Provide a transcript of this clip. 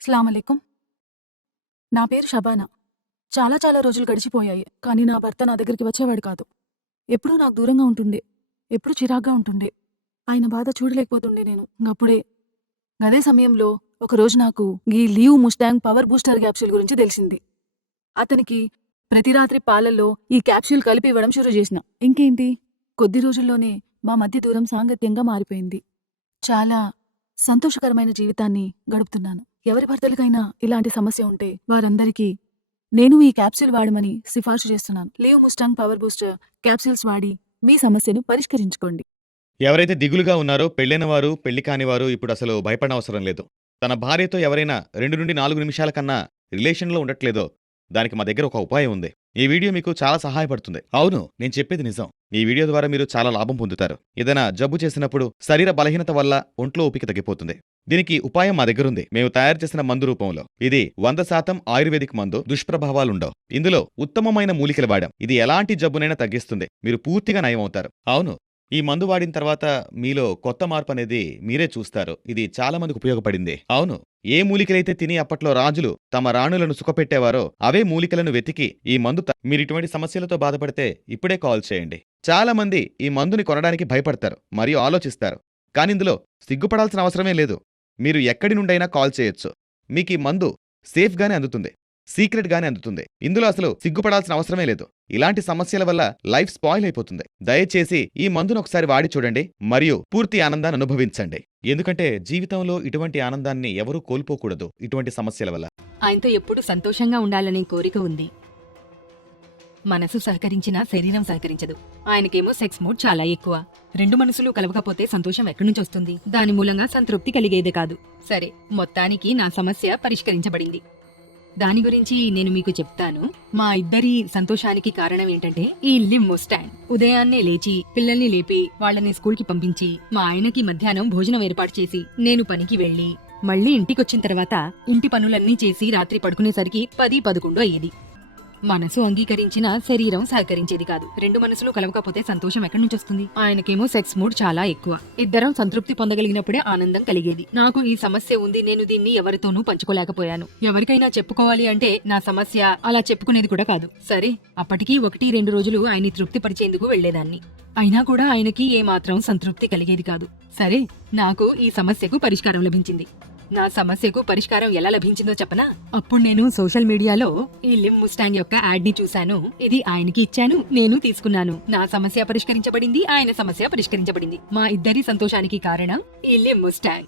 అస్సలామలైకుం. నా పేరు షబానా. చాలా రోజులు గడిచిపోయాయి. కానీ నా భర్త నా దగ్గరికి వచ్చేవాడు కాదు. ఎప్పుడూ నాకు దూరంగా ఉంటుండే. ఎప్పుడూ చిరాగ్గా ఉంటుండే. ఆయన బాధ చూడలేకపోతుండే నేను. అప్పుడే అదే సమయంలో ఒకరోజు నాకు ఈ leave Mustang power booster capsule గురించి తెలిసింది. అతనికి ప్రతి రాత్రి పాలల్లో ఈ క్యాప్సూల్ కలిపి ఇవ్వడం షురూ చేసిన. ఇంకేంటి, కొద్ది రోజుల్లోనే మా మధ్య దూరం సాంగత్యంగా మారిపోయింది. చాలా సంతోషకరమైన జీవితాన్ని గడుపుతున్నాను. ఎవరి భర్తలకైనా ఇలాంటి సమస్య ఉంటే వారందరికీ నేను ఈ క్యాప్సూల్ వాడమని సిఫార్సు చేస్తున్నాను. Leave Mustang power booster capsules వాడి మీ సమస్యను పరిష్కరించుకోండి. ఎవరైతే దిగులుగా ఉన్నారో పెళ్ళైన వారు, పెళ్లి కానివారు ఇప్పుడసలు భయపడనవసరం లేదు. తన భార్యతో ఎవరైనా 2-4 నిమిషాల కన్నా రిలేషన్‌లో ఉండట్లేదో, దానికి మా దగ్గర ఒక ఉపాయం ఉంది. ఈ వీడియో మీకు చాలా సహాయపడుతుంది. అవును, నేను చెప్పేది నిజం. ఈ వీడియో ద్వారా మీరు చాలా లాభం పొందుతారు. ఏదైనా జబ్బు చేసినప్పుడు శరీర బలహీనత వల్ల ఒంట్లో ఓపిక తగ్గిపోతుంది. దీనికి ఉపాయం మా దగ్గరుంది. మేము తయారు చేసిన మందు రూపంలో. ఇది 100% ఆయుర్వేదిక్ మందు. దుష్ప్రభావాలుండవు. ఇందులో ఉత్తమమైన మూలికలు వాడాం. ఇది ఎలాంటి జబ్బునైనా తగ్గిస్తుంది. మీరు పూర్తిగా నయమవుతారు. అవును, ఈ మందు వాడిన తర్వాత మీలో కొత్త మార్పనేది మీరే చూస్తారు. ఇది చాలా మందికి ఉపయోగపడింది. అవును, ఏ మూలికలైతే తిని అప్పట్లో రాజులు తమ రాణులను సుఖపెట్టేవారో అవే మూలికలను వెతికి ఈ మందు మీరిటువంటి సమస్యలతో బాధపడితే ఇప్పుడే కాల్ చేయండి. చాలా మంది ఈ మందుని కొనడానికి భయపడతారు మరియు ఆలోచిస్తారు. కానిందులో సిగ్గుపడాల్సిన అవసరమే లేదు. మీరు ఎక్కడి నుండైనా కాల్ చేయొచ్చు. మీకీ మందు సేఫ్గానే అందుతుంది. సీక్రెట్గానే అందుతుంది. ఇందులో అసలు సిగ్గుపడాల్సిన అవసరమే లేదు. ఇలాంటి సమస్యల వల్ల లైఫ్ స్పాయిల్ అయిపోతుంది. దయచేసి ఈ మందును ఒకసారి వాడి చూడండి మరియు పూర్తి ఆనందాన్ని అనుభవించండి. ఎందుకంటే జీవితంలో ఇటువంటి ఆనందాన్ని ఎవరూ కోల్పోకూడదు ఇటువంటి సమస్యల వల్ల. ఆయనతో ఎప్పుడు సంతోషంగా ఉండాలనే కోరిక ఉంది. మనసు సహకరించినా శరీరం సహకరించదు. ఆయనకేమో సెక్స్ మోడ్ చాలా ఎక్కువ. రెండు మనసులు కలవకపోతే సంతోషం ఎక్కడి నుంచి వస్తుంది? దాని మూలంగా సంతృప్తి కలిగేదే కాదు. సరే, మొత్తానికి నా సమస్య పరిష్కరించబడింది. దాని గురించి నేను మీకు చెప్తాను. మా ఇద్దరి సంతోషానికి కారణం ఏంటంటే ఈ లివ్ ముస్టాంగ్. ఉదయాన్నే లేచి పిల్లల్ని లేపి వాళ్ళని స్కూల్కి పంపించి మా ఆయనకి మధ్యాహ్నం భోజనం ఏర్పాటు చేసి నేను పనికి వెళ్లి మళ్లీ ఇంటికొచ్చిన తర్వాత ఇంటి పనులన్నీ చేసి రాత్రి పడుకునేసరికి 10-11 అయ్యేది. మనసు అంగీకరించినా శరీరం సహకరించేది కాదు. రెండు మనసులు కలవకపోతే సంతోషం ఎక్కడి నుంచి వస్తుంది? ఆయనకేమో సెక్స్ మూడ్ చాలా ఎక్కువ. ఇద్దరం సంతృప్తి పొందగలిగినప్పుడే ఆనందం కలిగేది. నాకు ఈ సమస్య ఉంది. నేను దీన్ని ఎవరితోనూ పంచుకోలేకపోయాను. ఎవరికైనా చెప్పుకోవాలి అంటే నా సమస్య అలా చెప్పుకునేది కూడా కాదు. సరే, అప్పటికి 1-2 రోజులు ఆయన్ని తృప్తిపరిచేందుకు వెళ్లేదాన్ని. అయినా కూడా ఆయనకి ఏమాత్రం సంతృప్తి కలిగేది కాదు. సరే, నాకు ఈ సమస్యకు పరిష్కారం లభించింది. నా సమస్యకు పరిష్కారం ఎలా లభించిందో చెప్పనా? అప్పుడు నేను సోషల్ మీడియాలో ఈ లివ్ ముస్టాంగ్ యొక్క యాడ్ ని చూశాను. ఇది ఆయనకి ఇచ్చాను, నేను తీసుకున్నాను. నా సమస్య పరిష్కరించబడింది, ఆయన సమస్య పరిష్కరించబడింది. మా ఇద్దరి సంతోషానికి కారణం ఈ లివ్ ముస్టాంగ్.